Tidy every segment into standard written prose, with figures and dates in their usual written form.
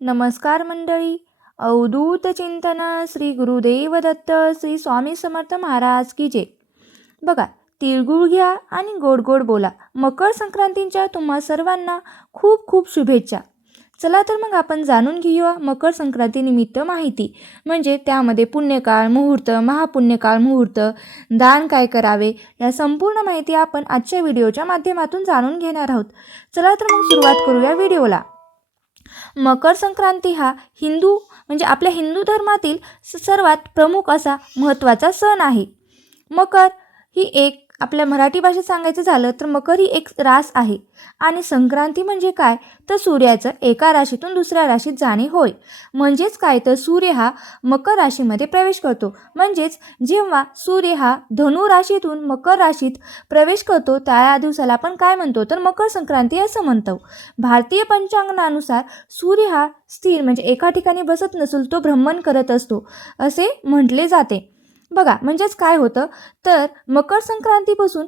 नमस्कार मंडळी. अवधूत चिंतन श्री गुरुदेव दत्त श्री स्वामी समर्थ महाराज की जय. बघा, तिळगुळ घ्या आणि गोड गोड बोला. मकर संक्रांतीच्या तुम्हा सर्वांना खूप खूप शुभेच्छा. चला तर मग आपण जाणून घेऊया मकर संक्रांतीनिमित्त माहिती. म्हणजे त्यामध्ये पुण्यकाळ मुहूर्त, महापुण्यकाळ मुहूर्त, दान काय करावे, या संपूर्ण माहिती आपण आजच्या व्हिडिओच्या माध्यमातून जाणून घेणार आहोत. चला तर मग सुरुवात करूया व्हिडिओला. मकर संक्रांती हा आपल्या हिंदू धर्मातील सर्वात प्रमुख असा महत्त्वाचा सण आहे. मकर ही एक आपल्या मराठी भाषेत सांगायचं झालं तर मकर ही एक रास आहे आणि संक्रांती म्हणजे काय तर सूर्याचं एका राशीतून दुसऱ्या राशीत जाणे होय. म्हणजेच काय तर सूर्य हा मकर राशीमध्ये प्रवेश करतो. म्हणजेच जेव्हा सूर्य हा धनु राशीतून मकर राशीत प्रवेश करतो त्या दिवसाला आपण काय म्हणतो तर मकर संक्रांती असं म्हणतो. भारतीय पंचांगानुसार सूर्य हा स्थिर म्हणजे एका ठिकाणी बसत नसून तो भ्रमण करत असतो असे म्हटले जाते. बघा, म्हणजेच काय होतं तर मकर संक्रांतीपासून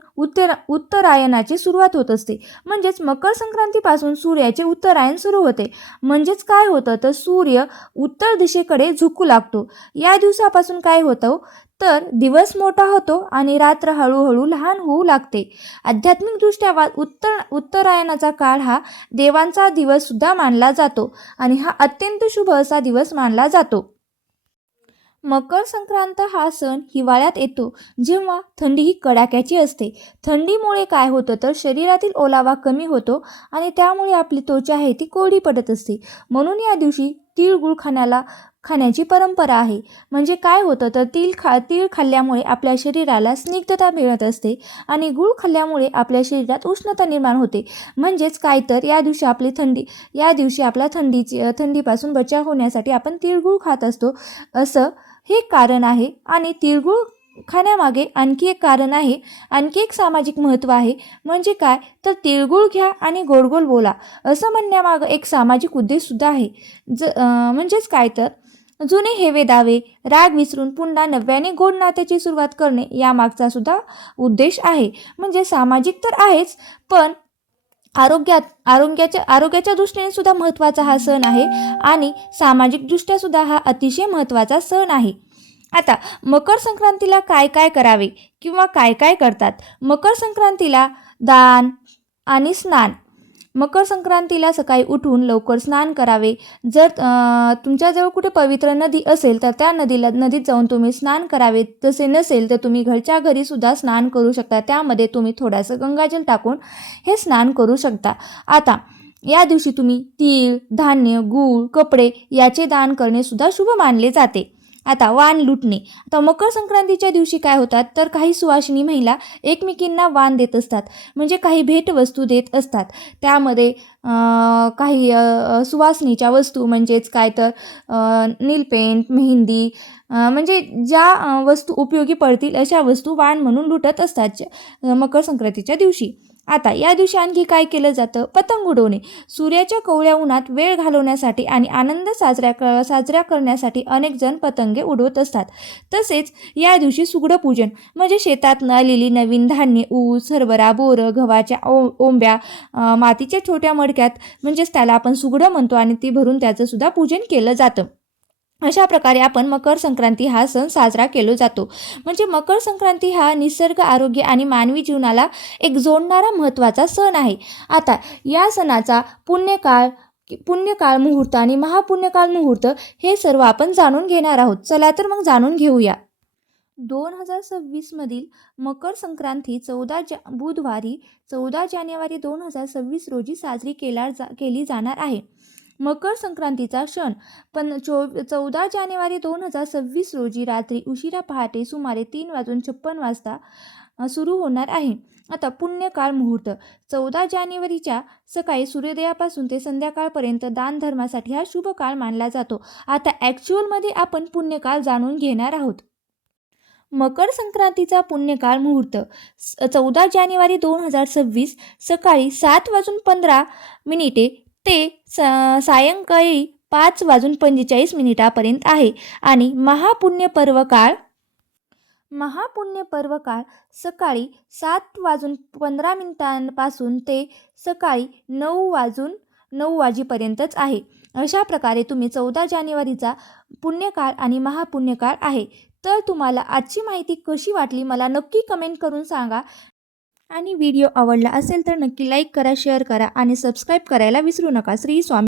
उत्तरायणाची सुरुवात होत असते. म्हणजेच मकर संक्रांतीपासून सूर्याचे उत्तरायण सुरू होते. म्हणजेच काय होतं तर सूर्य उत्तर दिशेकडे झुकू लागतो. या दिवसापासून काय होतं तर दिवस मोठा होतो आणि रात्र हळूहळू लहान होऊ लागते. आध्यात्मिकदृष्ट्या उत्तरायणाचा काळ हा देवांचा दिवस सुद्धा मानला जातो आणि हा अत्यंत शुभ असा दिवस मानला जातो. मकर संक्रांत हा सण हिवाळ्यात येतो, जेव्हा थंडी ही कडाक्याची असते. थंडीमुळे काय होतं तर शरीरातील ओलावा कमी होतो आणि त्यामुळे आपली त्वचा आहे ती कोरडी पडत असते. म्हणून या दिवशी तिळगुळ खाण्याची परंपरा आहे. म्हणजे काय होतं तर तीळ खाल्ल्यामुळे आपल्या शरीराला स्निग्धता मिळत असते आणि गूळ खाल्ल्यामुळे आपल्या शरीरात उष्णता निर्माण होते. म्हणजेच काय तर या दिवशी आपल्या थंडीपासून बचाव होण्यासाठी आपण तिळगुळ खात असतो असं हे कारण आहे. आणि तिळगुळ खाण्यामागे आणखी एक कारण आहे, आणखी एक सामाजिक महत्त्व आहे. म्हणजे काय तर तिळगुळ घ्या आणि गोड गोड बोला असं म्हणण्यामागं एक सामाजिक उद्देशसुद्धा आहे. म्हणजेच काय तर जुने हेवे दावे राग विसरून पुन्हा नव्याने गोड नात्याची सुरुवात करणे यामागचा सुद्धा उद्देश आहे. म्हणजे सामाजिक तर आहेच, पण आरोग्याच्या दृष्टीने सुद्धा महत्त्वाचा हा सण आहे आणि सामाजिकदृष्ट्या सुद्धा हा अतिशय महत्त्वाचा सण आहे. आता मकर संक्रांतीला काय काय करावे किंवा काय काय करतात. मकर संक्रांतीला दान आणि स्नान. मकर संक्रांतीला सकाळी उठून लवकर स्नान करावे. जर तुमच्याजवळ कुठे पवित्र नदी असेल तर त्या नदीत जाऊन तुम्ही स्नान करावे. तसे नसेल तर तुम्ही घरच्या घरी सुद्धा स्नान करू शकता. त्यामध्ये तुम्ही थोडंसं गंगाजल टाकून हे स्नान करू शकता. आता या दिवशी तुम्ही तीळ, धान्य, गूळ, कपडे याचे दान करणे सुद्धा शुभ मानले जाते. आता वाण लुटणे. आता मकर संक्रांतीच्या दिवशी काय होतात तर काही सुवासिनी महिला एकमेकींना वाण देत असतात. म्हणजे काही भेटवस्तू देत असतात. त्यामध्ये काही सुवासिनीच्या वस्तू म्हणजेच काय तर नीलपेंट, मेहंदी, म्हणजे ज्या वस्तू उपयोगी पडतील अशा वस्तू वाण म्हणून लुटत असतात मकर संक्रांतीच्या दिवशी. आता या दिवशी आणखी काय केलं जातं पतंग उडवणे. सूर्याच्या कोवळ्या उन्हात वेळ घालवण्यासाठी आणि आनंद साजरा करण्यासाठी अनेक जण पतंगे उडवत असतात. तसेच या दिवशी सुगडं पूजन म्हणजे शेतात आलेली नवीन धान्य, ऊस, हरभरा, बोरं, गव्हाच्या ओंब्या मातीच्या छोट्या मडक्यात म्हणजेच त्याला आपण सुगडं म्हणतो आणि ती भरून त्याचं सुद्धा पूजन केलं जातं. अशा प्रकारे आपण मकर संक्रांती हा सण साजरा केला जातो. म्हणजे मकर संक्रांती हा निसर्ग, आरोग्य आणि मानवी जीवनाला एक जोडणारा महत्त्वाचा सण आहे. आता या सणाचा पुण्यकाळ मुहूर्त आणि महापुण्यकाळ मुहूर्त हे सर्व आपण जाणून घेणार आहोत. चला तर मग जाणून घेऊया. 2026 मधील मकर संक्रांती बुधवारी 14 जानेवारी 2026 रोजी साजरी केली जाणार आहे. मकर संक्रांतीचा सण 14 जानेवारी 2026 रोजी रात्री उशिरा पहाटे सुमारे 3:56 सुरू होणार आहे. आता पुण्यकाळ मुहूर्त 14 जानेवारीच्या सकाळी सूर्योदयापासून ते संध्याकाळपर्यंत दानधर्मासाठी हा शुभ काळ मानला जातो. आता ॲक्च्युअलमध्ये आपण पुण्यकाळ जाणून घेणार आहोत. मकर संक्रांतीचा पुण्यकाळ मुहूर्त 14 जानेवारी 2026 सकाळी 7:15 ते सायंकाळी 5:45 पर्यंत आहे आणि महापुण्य पर्व काळ सकाळी 7:15 पासून ते सकाळी 9 वाजेपर्यंतच आहे. अशा प्रकारे तुम्ही 14 जानेवारीचा पुण्यकाळ आणि महापुण्यकाळ आहे. तर तुम्हाला आजची माहिती कशी वाटली मला नक्की कमेंट करून सांगा आणि व्हिडिओ आवडला असेल तर नक्की लाईक करा, शेअर करा आणि सबस्क्राईब करायला विसरू नका. श्री स्वामी